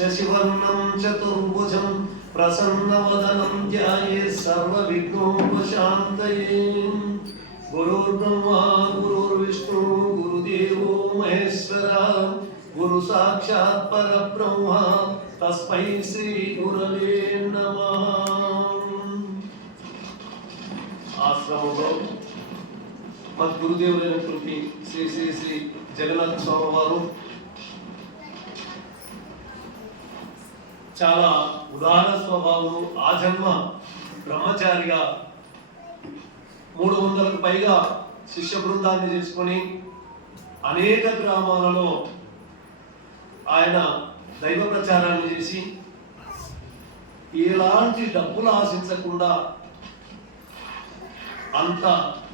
శశివర్ణం చతుర్భుజం ప్రసన్నవదనం ధ్యాయేత్ సర్వవిఘ్నోపశాంతయే. గురుర్బ్రహ్మా గురుర్విష్ణు గురుదేవో మహేశ్వరా గురు సాక్షాత్ పరబ్రహ్మ తస్మై శ్రీ గురవే నమః. ఆశ్రమంలో మా గురుదేవులైనటువంటి శ్రీ శ్రీ శ్రీ జగన్నాథ స్వామి వారు చాలా ఉదార స్వభావం, ఆజన్మ బ్రహ్మచారిగా 300కు పైగా శిష్య బృందాన్ని చేసుకొని అనేక గ్రామాలలో ఆయన దైవ ప్రచారాన్ని చేసి ఎలాంటి డబ్బులు ఆశించకుండా అంత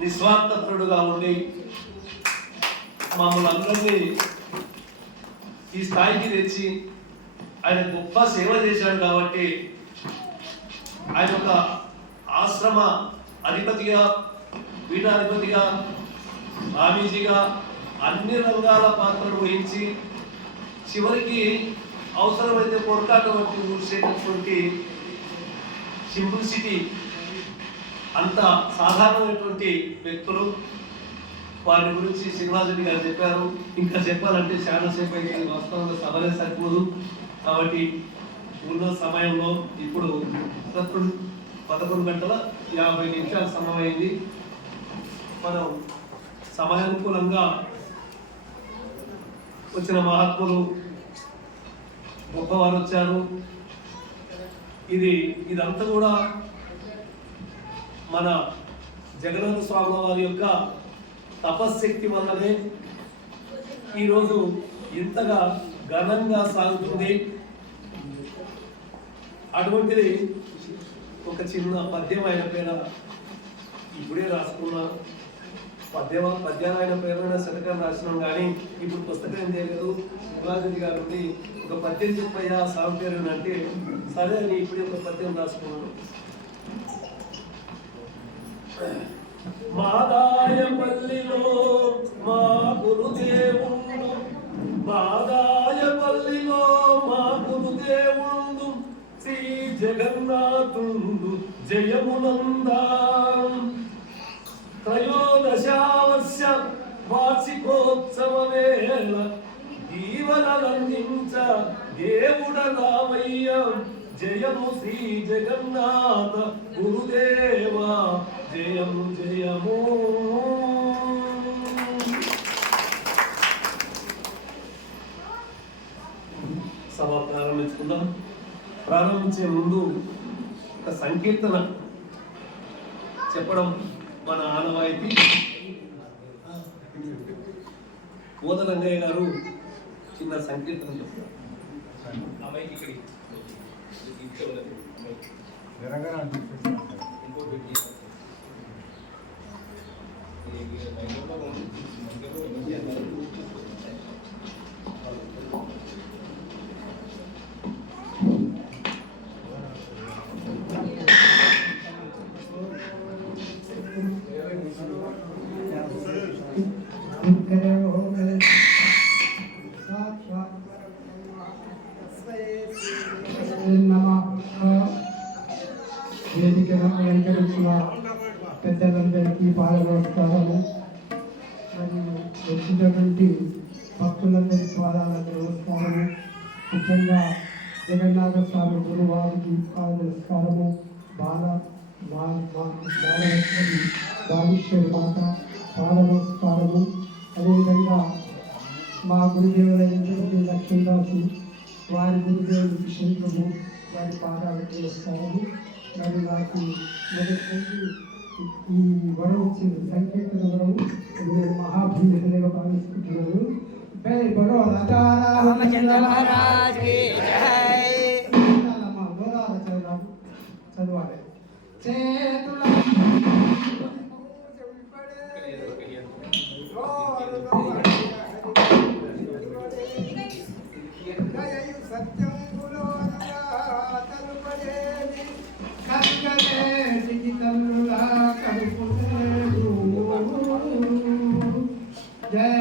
నిస్వార్థపరుడుగా ఉండి మమ్మల్ని అందరినీ ఈ స్థాయికి తెచ్చి ఆయన గొప్ప సేవ చేశాడు. కాబట్టి ఆయన ఒక ఆశ్రమ అధిపతిగా, పీఠాధిపతిగా, స్వామీజీగా అన్ని రంగాల పాత్రలు వహించి చివరికి అవసరమైతే పొరపాటు వంటి ఊడ్చేటటువంటి సింప్లిసిటీ, అంత సాధారణమైనటువంటి వ్యక్తులు. వారి గురించి శ్రీనివాసరెడ్డి గారు చెప్పారు. ఇంకా చెప్పాలంటే చాలా సేపు అయితే వాస్తవంగా సభలే సరిపోదు. కాబట్టి ఉన్న సమయంలో ఇప్పుడు 11:50 సమయం అయింది. మనం సమయానుకూలంగా వచ్చిన మహాత్ములు గొప్పవారు వచ్చారు. ఇదంతా కూడా మన జగన్నాథ స్వామి వారి యొక్క తపశ్శక్తి వల్లనే ఈరోజు ఇంతగా ఘనంగా సాగుతుంది. అటువంటిది ఒక చిన్న పద్యం ఆయన పేర ఇప్పుడే రాసుకున్న పద్యాలు ఆయన పేరున శతకం రాసినాం. కానీ ఇప్పుడు పుస్తకం ఏం చేయలేదు. శివాజీ గారు ఒక పద్యం చెప్పయ్యా సాగు పేరు అంటే సరే అని ఇప్పుడే ఒక పద్యం రాసుకున్నాను. మాదాయపల్లిలో మా గురుదేవుడు, మాదాయపల్లిలో మా గురుదేవుడు శ్రీ జగన్నాథుడు జయమునందా. త్రయోదశావర్ష వార్షికోత్సవ వేళ దీవెనలందించ దేవుడ రామయ్య. జయము శ్రీ జగన్నాథ గురుదేవా, జయము జయము. సభ ప్రారంభించుకుందాం. ప్రారంభించే ముందు ఒక సంకీర్తన చెప్పడం మన ఆనవాయితీ. కోదరంగయ్య గారు చిన్న సంకీర్తన చెప్తారు. పెద్దలందరికీ బాగా నమస్కారము. మరియు వచ్చినటువంటి భక్తులందరికీ పాదాలకు నమస్కారము. ముఖ్యంగా జగన్నాథ స్వామి గురువారికి పాద నమస్కారము. బాలేశ్వరి మాత పాద నమస్కారము. అదేవిధంగా మా గురుదేవులైనటువంటి లక్ష్మీదాసు వారి గురుదేవుడు కృష్ణుడు వారి పాదాలకు నమస్కారము. మరి నాకు మొదటి ఈ వరం వచ్చింది సంకీర్తన వరం. నేను మహాభూమిగా భావిస్తున్నాను. బడో రామచంద్ర మహారాజ్ కి జై. చదవాలి. చేతుల సత్యం జయ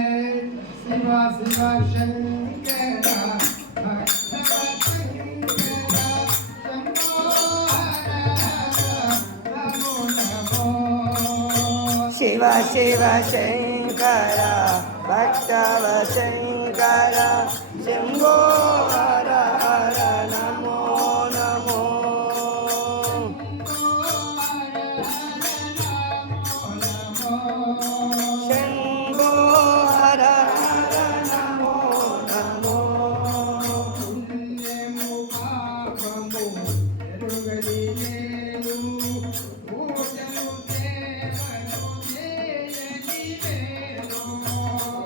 శివ శివ శంకర భక్త शिव शिव शङ्कर भक्तव शङ्कर शम्भो हर हर नमो नमो शम्भो हर हर नमो नमो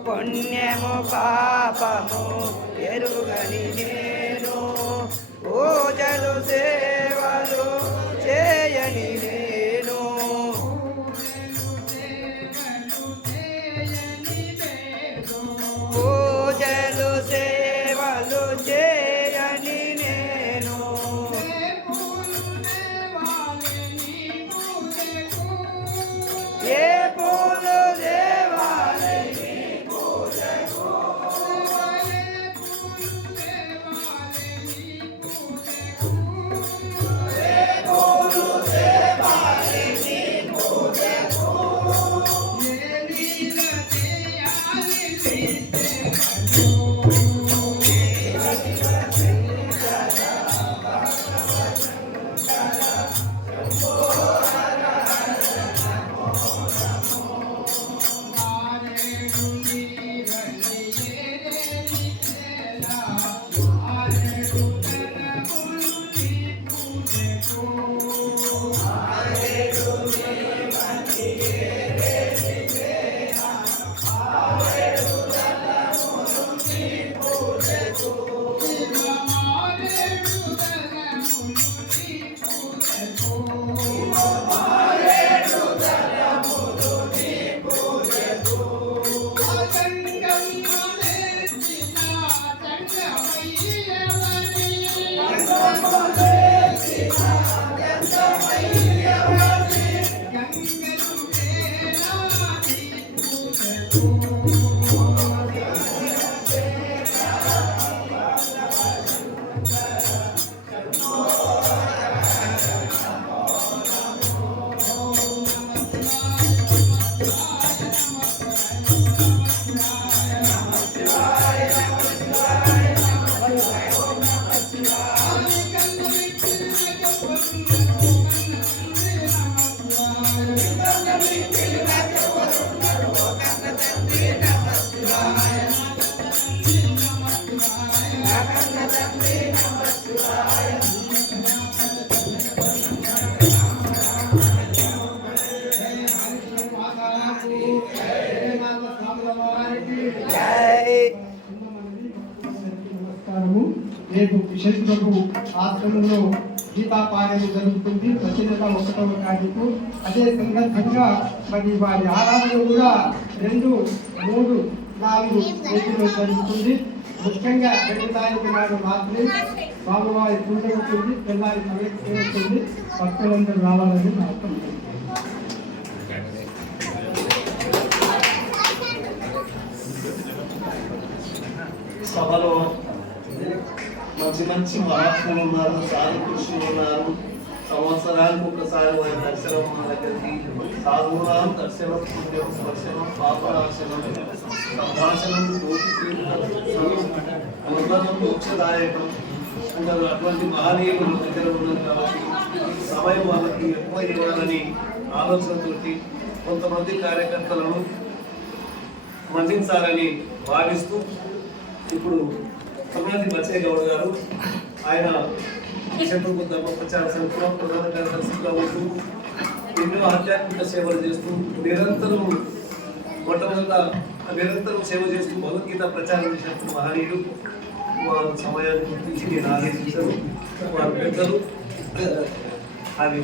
పుణ్యము పాపము ఎరుగని నేను పూజలు సేవలు చేయని నేను పూజలు సేవలు చేయని నేను ఏ పూలు దేవాలి నమస్కారము. రేపు విశేషకు ఆశ్రమంలో గీతాపారాయణ జరుగుతుంది. ప్రతి నెల 1వ తారీఖు. అదే సందర్భంగా మరి వారి ఆరాధన కూడా 2, 3, 4 తేదీలో జరుగుతుంది. ముఖ్యంగా 2 తారీఖు నాడు రాత్రి స్వామివారి పూజ ఉంటుంది. తెల్లారి సమయం భక్తులందరూ రావాలని ప్రార్థన. సభలో మంచి మంచి మహాత్ములు ఉన్నారు, సాధు పురుషులు ఉన్నారు. సంవత్సరానికి ఒకసారి వారి దర్శనం మా దగ్గరికి. సాధువునాం దర్శనం పుణ్యం స్పర్శనం పాపనాశనం సంభాషణం ఉద్భవం మోక్షదాయకం అంటారు. అటువంటి మహనీయులు మన దగ్గర ఉన్నారు కాబట్టి సమయం వాళ్ళకి ఎక్కువ ఇవ్వాలని ఆలోచనతోటి కొంతమంది కార్యకర్తలను మన్నించాలని భావిస్తూ ఇప్పుడు కమ్యాది బచ్చయ్య గౌడ్ గారు ఆయన క్షేత్రపు ధర్మ ప్రచార సమితిలో ప్రధాన కార్యదర్శిగా ఉంటూ ఎన్నో ఆధ్యాత్మిక సేవలు చేస్తూ నిరంతరం నిరంతరం సేవ చేస్తూ భగవద్గీత ప్రచారం చేసినప్పుడు మహనీయుడు వారు సమయాన్ని గుర్తించి నేను ఆదేశించారు. వారు పెద్దలు అది